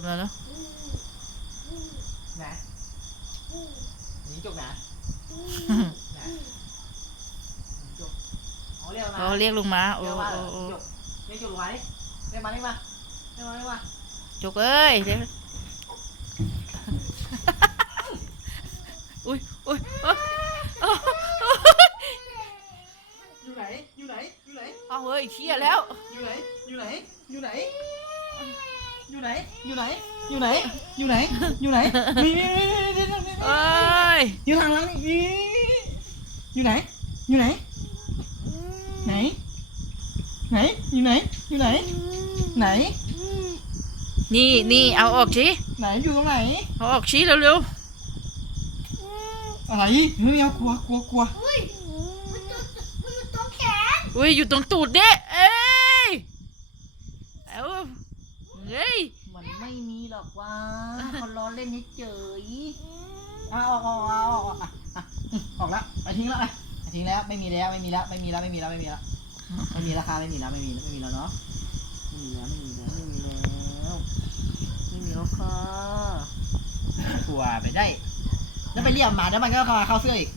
มแล้วเนาะนะหนีจุกนะนะหนีจุกเอาเรียกมาเขาเรียกลุงมาโอ้เรียกมาโอ้โอ้จุกเรียกจุกลงมาดิเรียกมาเรียกมาเรียกมาเรียกมาจุกเอ้ยเดี๋ยวอุ้ยอุ้ยโอ๊ยโอ๊ยอยู่ไหนอยู่ไหนอยู่ไหนเอาเฮ้ยเครียดแล้วอยู่ไหนอยู่ไหนอยู่ไหน อยู่ไหน อยู่ไหน อยู่ไหน อยู่ไหน อยู่ไหนนี่นี่นี่นี่นี่นี่เอ้ยอยู่ทางหลังนี่อยู่ไหน อยู่ไหน ไหน ไหน อยู่ไหน อยู่ไหน ไหน นี่นี่เอาออกสิไหนอยู่ตรงไหน เอาออกชี้เร็วอะไรเฮ้ยเอากลัวกลัวกลัว อุ้ยมันตัวมันตัวแขน ๆอุ้ยอยู่ตรงตูดเด้เอ้ยเอา เฮ้ยมันไม่มีหรอกว่าเขาล้อเล่นเฉยๆเอาออกออกเอาออกอะอะออกแล้วไปทิ้งแล้วไปไปทิ้งแล้วไม่มีแล้วไม่มีแล้วไม่มีแล้วไม่มีแล้วไม่มีแล้วไม่มีราคาไม่มีแล้วไม่มีแล้วไม่มีแล้วเนาะไม่มีแล้วไม่มีแล้วไม่มีแล้วไม่มีแล้วค่ะกลัวไปได้ แล้วไปเรียกมาแล้วมันก็เข้ามาเข้าเสื้ออีก